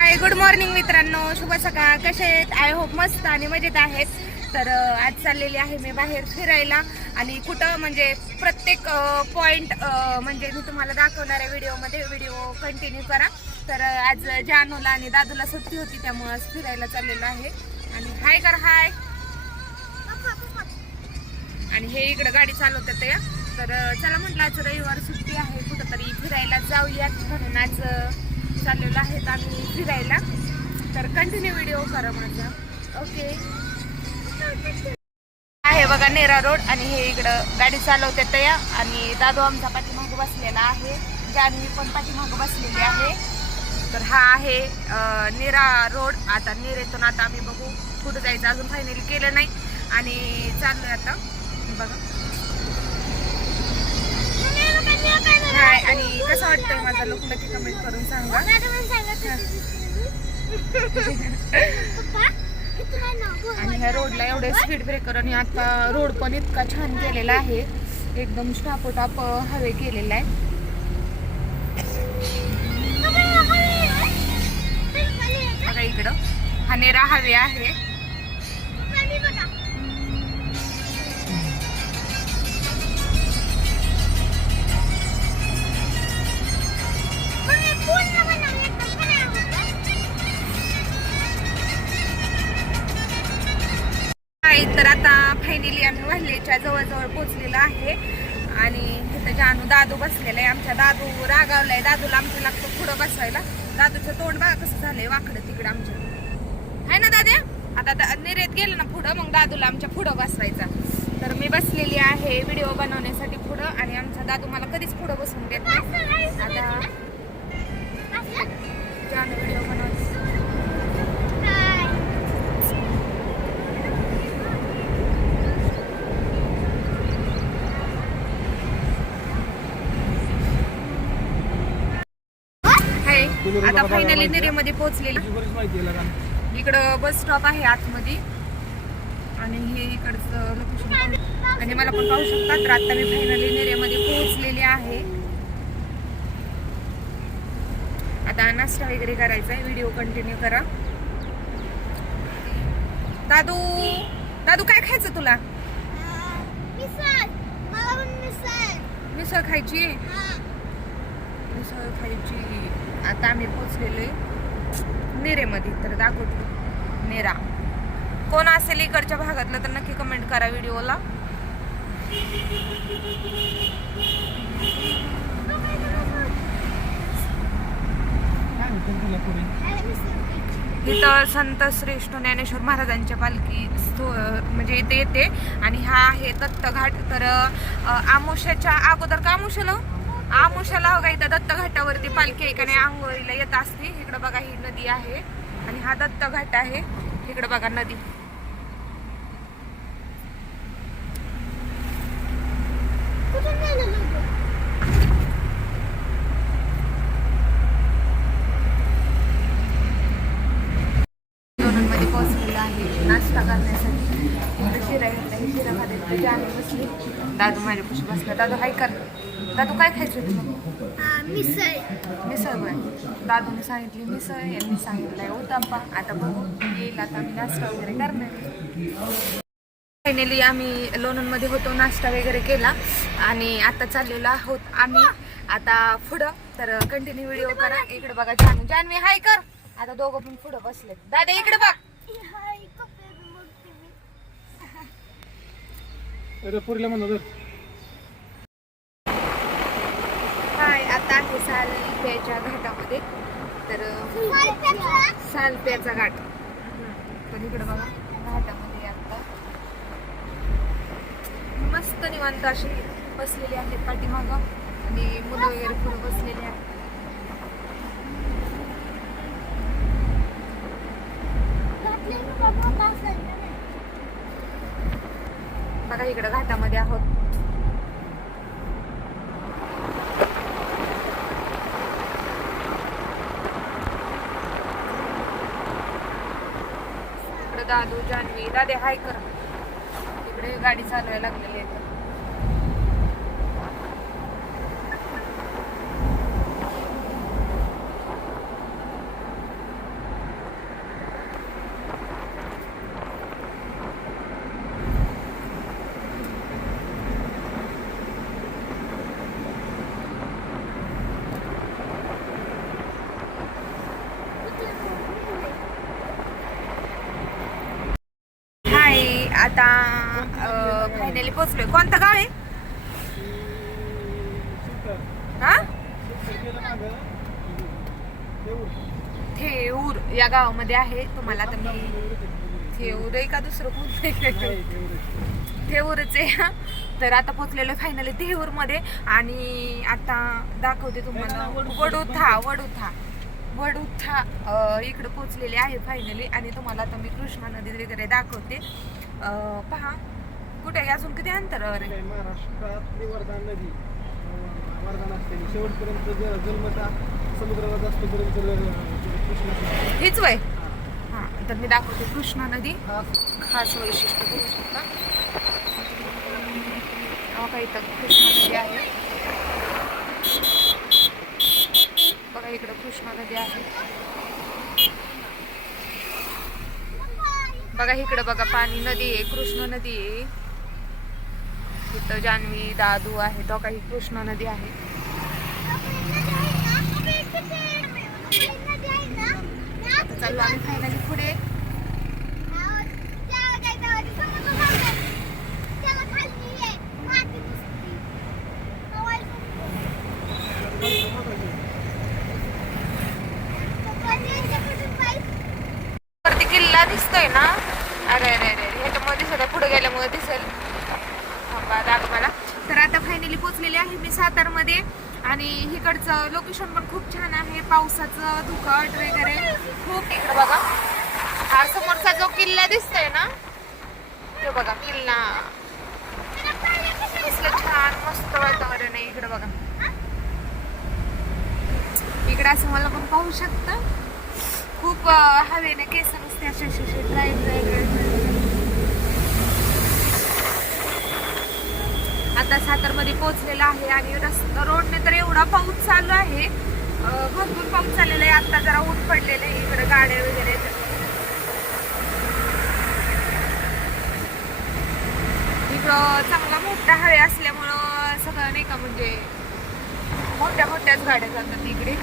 Hi good morning मित्रांनो. शुभ सकाळ. कसे आहेत? आय होप मस्त आणि मजेत आहेत. तर आज चाललेली आहे मी बाहेर फिरायला आणि कुठं म्हणजे प्रत्येक पॉइंट म्हणजे मी तुम्हाला दाखवणार आहे व्हिडिओमध्ये. व्हिडिओ कंटिन्यू करा. तर आज जानूला आणि दादूला सुट्टी होती त्यामुळं आज फिरायला चाललेलो आहे. आणि हाय कर हाय आणि हे इकडं गाडी चालवतात या तर चला म्हटलं आज रविवार सुट्टी आहे. कुठंतरी फिरायला जाऊयात म्हणून आज चाललेलो आहेत आम्ही फिरायला. तर कंटिन्यू व्हिडिओ करा माझा. ओके आहे बघा नेरा रोड आणि हे इकडं गाडी चालवते तया. आणि दादू आमचा पाठीमाग बसलेला आहे. जानवी पण पाठीमाग बसलेली आहे. तर हा आहे नेरा रोड. आता नेरेतून आता आम्ही बघू. कुठं जायचं अजून फायनली केलं नाही. आणि चाललोय आता. बघा. हाय आणि कसं वाटतंय माझा लुक नक्की कमेंट करून सांगा. आणि ह्या रोडला एवढे स्पीड ब्रेकर आणि आता रोड पण इतका छान केलेला आहे. एकदम स्टापोटाप हवे केलेला आहे. बघा इकडं. हा नेरा हवे आहे. आहे तर आता फायनली आम्ही वाहिलेच्या जवळजवळ पोचलेलो आहे. आणि तिथं जानू दादू बसलेला आहे. आमच्या दादू रागावलाय. दादूला आमचं लागतो पुढं बसवायला. दादूचं तोंड बघा कसं झालंय. वाकडं तिकडं आमच्या. आहे ना दाद्या? आता दा- निरेत गेलं ना पुढं मग दादूला आमच्या पुढं बसवायचा. तर मी बसलेली आहे व्हिडिओ बनवण्यासाठी पुढं. आणि आमचा दादू मला कधीच पुढं बसून देत नाही. आता जानू व्हिडिओ बनवायचा आहे आता फायनली निरेमध्ये पोहोचलेली. इकडं बस स्टॉप आहे आतमध्ये. आणि हे इकडचं लोकेशन आणि मला पण पाहू शकता तर आता मी फायनली नेरेमध्ये पोहोचलेली आहे. आता नाश्ता वगैरे करायचा आहे. व्हिडिओ कंटिन्यू करा. दादू दादू काय खायचं तुला? मिसळ. खायची? मिसळ खायची. आता आम्ही पोहोचलेलो आहे नेरेमध्ये तर दाखवतो. नेरा. कोण असेल इकडच्या भागातलं तर नक्की कमेंट करा व्हिडिओला. इथं संत श्रेष्ठ ज्ञानेश्वर महाराजांच्या पालखी म्हणजे इथे येते. आणि हा आहे दत्तघाट. तर आमोशाच्या अगोदर का आमुष्याला आमुशाला हो का इथं दत्त घाटावरती पालखी आहे का नाही आंघोळीला येत असते. इकडं बघा ही नदी आहे. आणि हा दत्त घाट आहे. इकडं बघा नदी. मध्ये पोहोचलेला आहे. नाश्ता करण्यासाठी. इकडे शिरा घेतला ही शिरा खाते तुझी आम्ही बसली. दादू माझ्यापाशी बसला. दादू हाय कर. दादू काय खायचं तुला? मिसळ. बाय दादूने सांगितली मिसळ यांनी सांगितलंय उत्तप्पा. आता बघू येईल आता मी नाश्ता वगैरे करणार फायनली आम्ही लोणंदमध्ये होतो नाश्ता वगैरे केला. आणि आता चाललेलो आहोत आम्ही. आता पुढं तर कंटिन्यू व्हिडिओ करा. इकडे बघा जानू. जानवी हाय कर. आता दोघं पण पुढं बसले दादा इकडे बघ. अरे पुरीला म्हणा तर हाय आता आहे सालप्याच्या घाटामध्ये. तर सालप्याचा घाट. पण इकडे बघा घाटामध्ये आता मस्त निवांत अशी बसलेली आहेत पाठीमागं. आणि मुलं वगैरे पुढे बसलेली आहेत. बघा इकडे घाटामध्ये आहोत. दादू जान्हवी दादे हाय कर. तिकडे गाडी चालवायला लागलेली आहे आता फायनली पोचलोय. कोणतं गाव आहे? हा? थेऊर. या गावामध्ये आहे. तुम्हाला आता मी थेऊर आहे का दुसरं कोण थेऊरच आहे तर आता पोचलेलो फायनली थेऊरमध्ये आणि आता दाखवते तुम्हाला. वडोथा वडोथा. वडोथा इकडे पोचलेले आहे फायनली आणि तुम्हाला आता मी कृष्णा नदी वगैरे दाखवते. अं, पहा. कुठे आहे? अजून किती अंतरावर आहे? महाराष्ट्रातली वर्धा नदी. अं, वर्धा असते. शेवटपर्यंत ज- जन्मता समुद्राला जास्त पर्यंत कृष्णा हीच वय? हां. तर मी दाखवते. कृष्णा नदी. हा. खास वैशिष्ट्य बघू शकता. बघा इथं कृष्णा नदी आहे. बघा इकडं कृष्णा नदी आहे. बघा इकडं बघा पाणी नदी आहे कृष्णा नदी आहे. इथं जान्हवी दादू आहे तो काही कृष्णा नदी आहे. चाललो आम्ही फायनली पुढे वरती किल्ला दिसतोय ना अरे अरे अरे ह्याच्यामुळे दिसत आहे पुढे गेल्यामुळे दिसेल. थांबा दाखव मला. तर आता फायनली पोचलेली आहे मी सातारमध्ये. आणि इकडचं लोकेशन पण खूप छान आहे. पावसाचं धुकट वगैरे. खूप इकडं बघा. हा समोरचा जो किल्ला दिसतोय ना तो बघा किल्ला. दिसलं छान मस्त वातावरण आहे इकडं बघा. इकडं असं मला पण पाहू शकतं. खूप हवेने केस नुसते असे असे असे ड्राय ड्राय आता सातारमध्ये पोहोचलेला आहे आणि रस्ता रोडने तर एवढा पाऊस चालू आहे. भरपूर पाऊस चाललेला आहे. आता जरा ऊन पडलेलं आहे. इकडे गाड्या वगैरे इकडं चांगला मोठा हवे असल्यामुळं सगळं नाही का म्हणजे मोठ्या मोठ्याच गाड्या जातात इकडे.